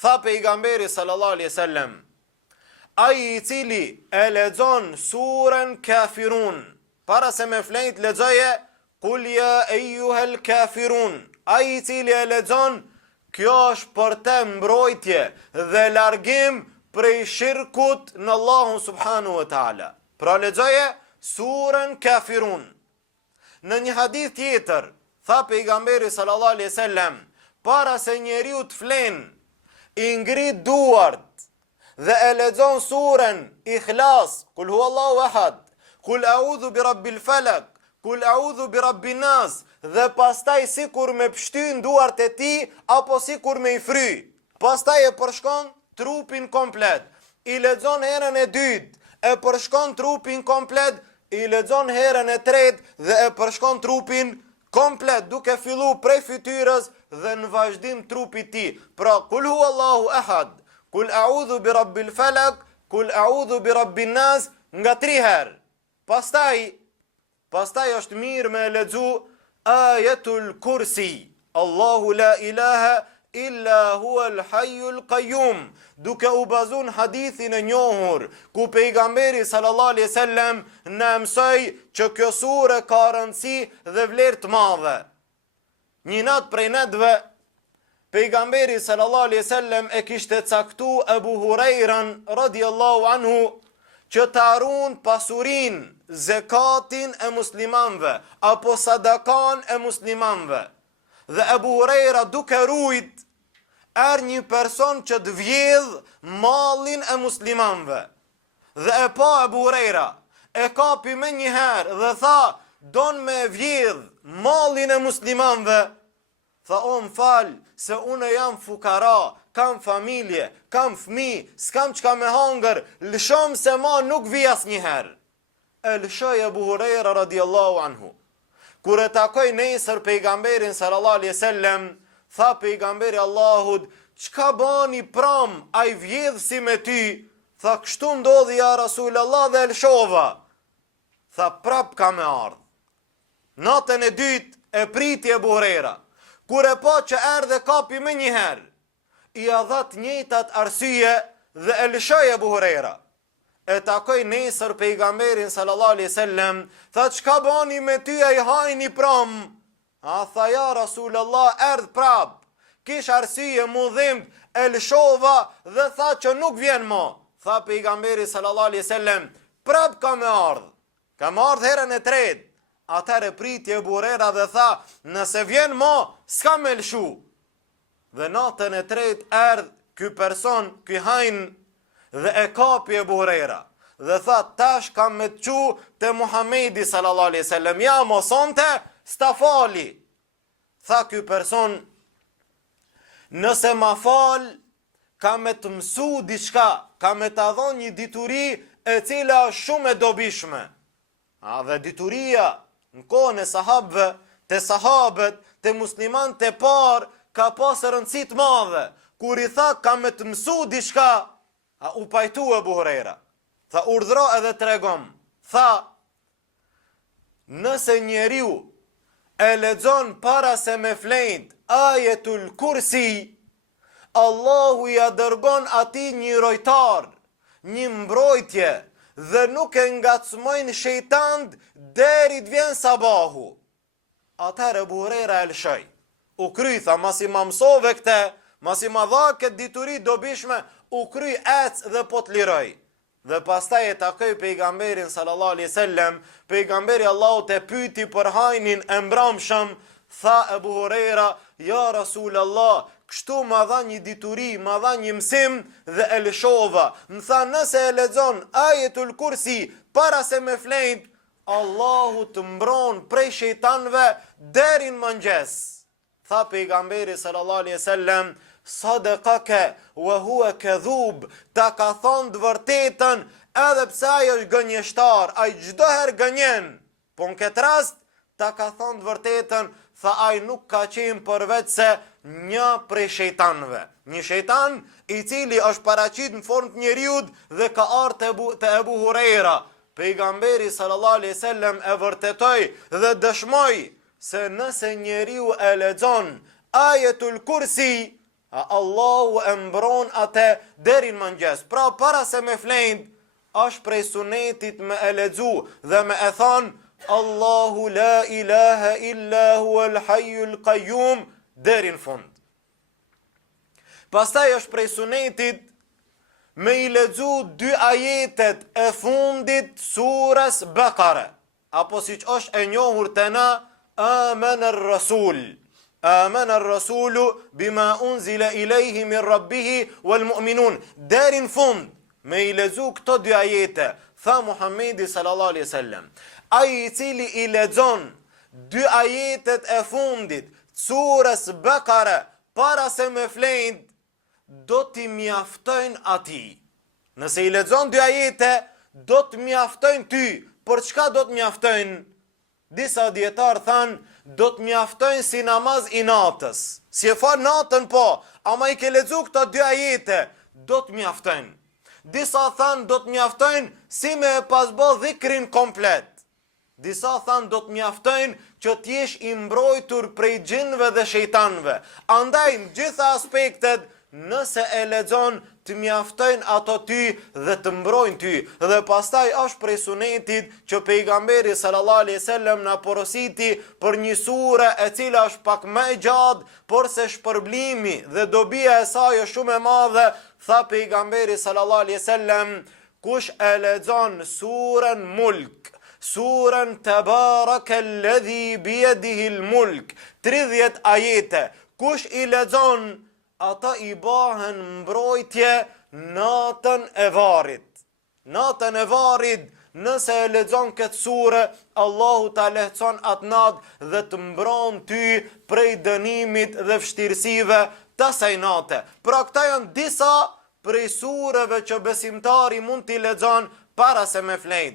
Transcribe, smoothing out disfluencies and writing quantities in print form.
Tha pejgamberi sallallahu alaihi wasallam, ai I cili e lexon surën Kafirun, para se me flenjt lexoje Kul ja ejuhel kafirun. Ai I cili e lexon, kjo është për te mbrojtje dhe largim prej shirkut në Allahun subhanu wa ta'ala. Pra lexoje surën Kafirun. Në një hadith tjetër, tha pejgamberi sallallahu alaihi wasallam, para se njeriu të flen, I ngrit duart dhe e lexon surën Ikhlas, Kul huwallahu ahad, Kul a'udhu bi rabbil falak, Kul a'udhu bi rabbin nas, dhe pastaj sikur me pshtyn duart e tij apo sikur me I fry. Pastaj e përshkon trupin komplet. I lexon herën e dytë, e përshkon trupin komplet, I lexon herën e tretë dhe e përshkon trupin komplet, duke fillu prej fytyrës dhe në vazhdim trupi I tij. Pra Kul huwallahu ahad, Kul a'udhu bi rabbil falak, Kul a'udhu bi rabbin nas nga 3 herë. Pastaj është mirë me lexu Ayatul Kursi, Allahu la ilaha illa huwa al-hayyul qayyum, duke u bazun hadithin e njohur, ku pejgamberi sallallahu alaihi wasallam na mësoi që kjo sure ka rëndësi dhe vlerë të madhe. Një natë prej natëve, pejgamberi sallallahu alaihi wasallam e kishte caktu Abu Hurajran radhiyallahu anhu që të arun pasurin, zekatin e muslimanve, apo sadakan e muslimanve. Dhe Abu Hurajra duke rujt, një person që të vjedh malin e muslimanve. Dhe e pa Abu Hurajra, e kapi me njëherë dhe tha, don me vjedh malin e muslimanve. Tha, o më falë, se une jam fukara, kam familje, kam fmi, s'kam qka me hangër, lëshom se ma nuk vijas njëherë. E lëshoj Abu Hurajra radiallahu anhu. Kur e takoj nesër pejgamberin sallallahu alaihi wasallam, tha pejgamberi Allahut, qka bani pram, a I vjedh si me ty? Tha, kështu ndodhi ja Rasulallah dhe lëshova. Tha, prap ka me ardh. Natën e dytë e priti Abu Hurajra. Kur e pa që erdhe kapi me njëherë, I adhat njëjtat arsye dhe e lëshoj Abu Hurajra. E takoj nesër pejgamberin sallallahu alaihi wasallam, tha, çka bani me ty ai hajni pram? A tha, ja Rasulallah, erdh prap. Kish arsye mudhim, e lëshova dhe tha që nuk vjen më. Tha pejgamberi sallallahu alaihi wasallam, prap ka me ardh. Ka me ardh herën e tretë. Atëherë priti Abu Hurajra dhe tha, nëse vjen më, s'ka me lëshu. Dhe natën e tretë erdh ky person, ky hajn, dhe e kapi Abu Hurajra. Dhe tha, tash kam me të qu te Muhamedi sallallahu alaihi wasallam, ja mosonte, s'ta fali. Tha ky person, nëse ma fal, ka me të mësu diçka, ka me të dhon një dituri e cila është shumë e dobishme. Dhe dituria në kohën e sahabëve, te sahabët, te musliman të parë, ka pasë rëndësi të madhe. Kur I tha, ka me të mësu diçka, u pajtu Abu Hurajra. Tha, urdhro edhe tregom. Tha, nëse njeriu e lexon para se me flejt Ayatul Kursi, Allahu ja dërgon ati një rojtar, një mbrojtje, dhe nuk e ngacmojnë shejtant deri të vjen sabahu. Atëherë Abu Hurajra e lëshoj. U kry, tha, masi ma mësove këte, masi ma dha këtë dituri dobishme, u kry ec dhe po të liroj. Dhe pastaj e takoj pejgamberin sallallahu alaihi wasallam, pejgamberi Allahut e pyeti për hajnin e mbramshëm, tha Abu Hurajra, ja Rasulallah, kështu ma dha një dituri, ma dha një mësim dhe e lëshova. Më tha, nëse e lexon Ayatul Kursi para se me flejt, Allahu të mbron prej shejtanëve deri në mëngjes. Tha pejgamberi sallallahu alaihi wasallam, sadaqaka wa huwa kadhub, ta ka thonë të vërtetën edhe pse ai është gënjeshtar, ai çdo herë gënjen. Po në këtë rast ta ka thonë të vërtetën, tha ai nuk ka qenë përveç se një prej shejtanëve. Një shejtan I cili është paraqit në formë të njeriut dhe ka ardhur te Abu Hurajra. Pejgamberi sallallahu alaihi wasallam e vërtetoi dhe dëshmoi se nëse njeriu e lexon Ayatul Kursi, Allahu e mbron atë deri në mëngjes. Pra para se me flend, është prej sunetit me e lexu dhe me e thon Allahu la ilaha illa huwa al-hayyul qayyum deri në fund. Pastaj është prej sunetit me i lexu 2 ajetet e fundit surës Bakara, apo siç është e njohur te na amana ar-rasul. Amana ar-rasulu bima unzila ilayhi min rabbih wal mu'minun. Deri në fund me i lexu këto 2 ajete, tha Muhamedi sallallahu alaihi wasallam, ai i cili i lexon 2 ajetet e fundit surës Bakara para se me flend, do t'i mjaftojnë ati. Nëse i lexon 2 ajete, do të mjaftojnë ty. Por çka do të mjaftojnë? Disa dietar thanë, do të mjaftojnë si namaz i natës. Si e fal natën po, ama i ke lexu këto 2 ajete, do të mjaftojnë. Disa thanë, do të mjaftojnë si me e pasbë dhikrin komplet. Disa thanë, do të mjaftojnë që t'jesh i mbrojtur prej gjinëve dhe shejtanëve. Andaj në gjitha aspektet, nëse e lexon, të mjaftojnë ato ty dhe të mbrojnë ty. Dhe pastaj është prej sunetit që pejgamberi sallallahu alaihi wasallam na porositi për një sure e cila është pak më e gjatë, por se shpërblimi dhe dobia e saj është shumë e madhe. Tha pejgamberi sallallahu alaihi wasallam, kush e lexon surën Mulk, surën Tabarakalladhi biyadihi al-mulk, 30 ajete, kush i lexon, ata i bahen mbrojtje natën e varit. Natën e varit, nëse e lexon këtë sure, Allahu ta lehtëson atë natë dhe të mbron ty prej dënimit dhe vështirësive të asaj nate. Pra këta janë disa prej sureve që besimtari mund t'i lexon para se me flejt.